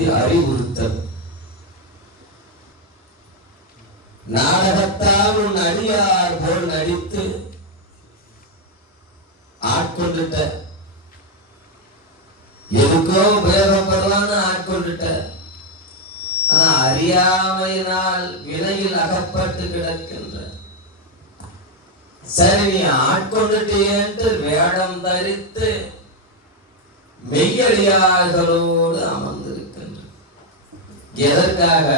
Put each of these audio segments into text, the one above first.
அப்படி அறிவுறுத்தல். நாடகத்தால் உன் அடியார் போல் நடித்து ஆட்கொண்டுட்ட, எதுக்கோ உபயோகப்படுவான்னு ஆட்கொண்டுட்ட. ஆனா அறியாமையினால் வினையில் அகப்பட்டு கிடக்கின்ற. சரி, நீ ஆட்கொண்டுட்டேன்ட்டு வேடம் தரித்து மெய்யடியார்களோடு அமர்ந்திருக்கின்ற. எதற்காக?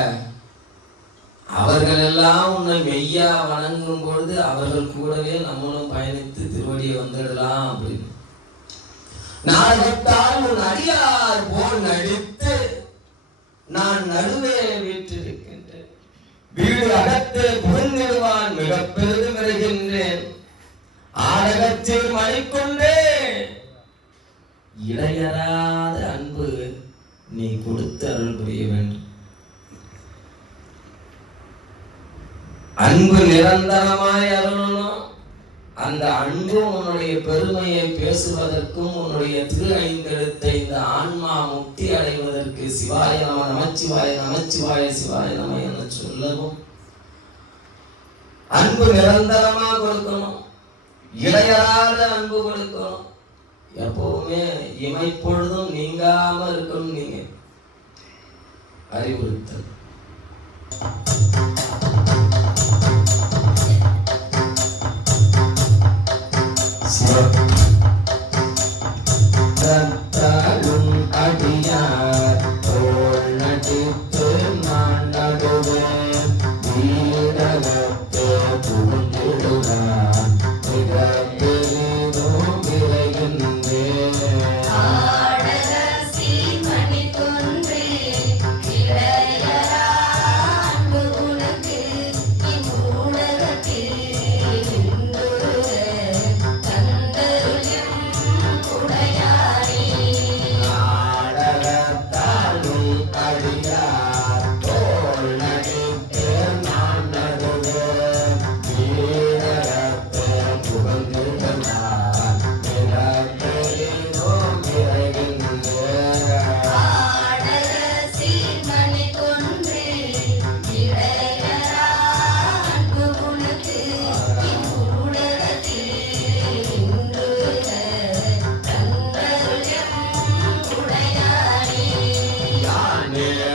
அவர்கள் எல்லாம் உன்னை மெய்யா வணங்கும் பொழுது அவர்கள் கூடவே நம்மளும் பயணித்து திருவடியை வந்துடலாம் அப்படின்னு. நாடகத்தால் உன் அடியார் போல் நடித்து நான் நடுவே வீற்றிருக்கின்றேன். வீடு அகத்தே புகுந்திடுவான் மிக பெரிது வருகின்றேன். ஆடகத்தில் மணிக்கொண்டே இடையறாத அன்பு நீ கொடுத்து அருள் புரிய வேண்டும். அன்பு நிரந்தரமாய் அருளணும். அந்த அன்பும் உன்னுடைய பெருமையை பேசுவதற்கும் உன்னுடைய திரு ஐந்தெழுத்தை இந்த ஆன்மா முக்தி அடைவதற்கு சிவாய நம நமச்சிவாய நமச்சிவாய சிவாய நம என சொல்லவும் அன்பு நிரந்தரமா கொடுக்கணும். இடையறாத அன்பு கொடுக்கணும். எப்பவுமே இமைப்பொழுதும் நீங்காம இருக்கணும். நீங்க அறிவுறுத்தல். தத்தாலும் அடியார் தோள் நடித்து நான் நடுவேன். வீரகத்தே புகுந்திடுவான் மிக பெரிதும் விரைகின்றேன். Yeah.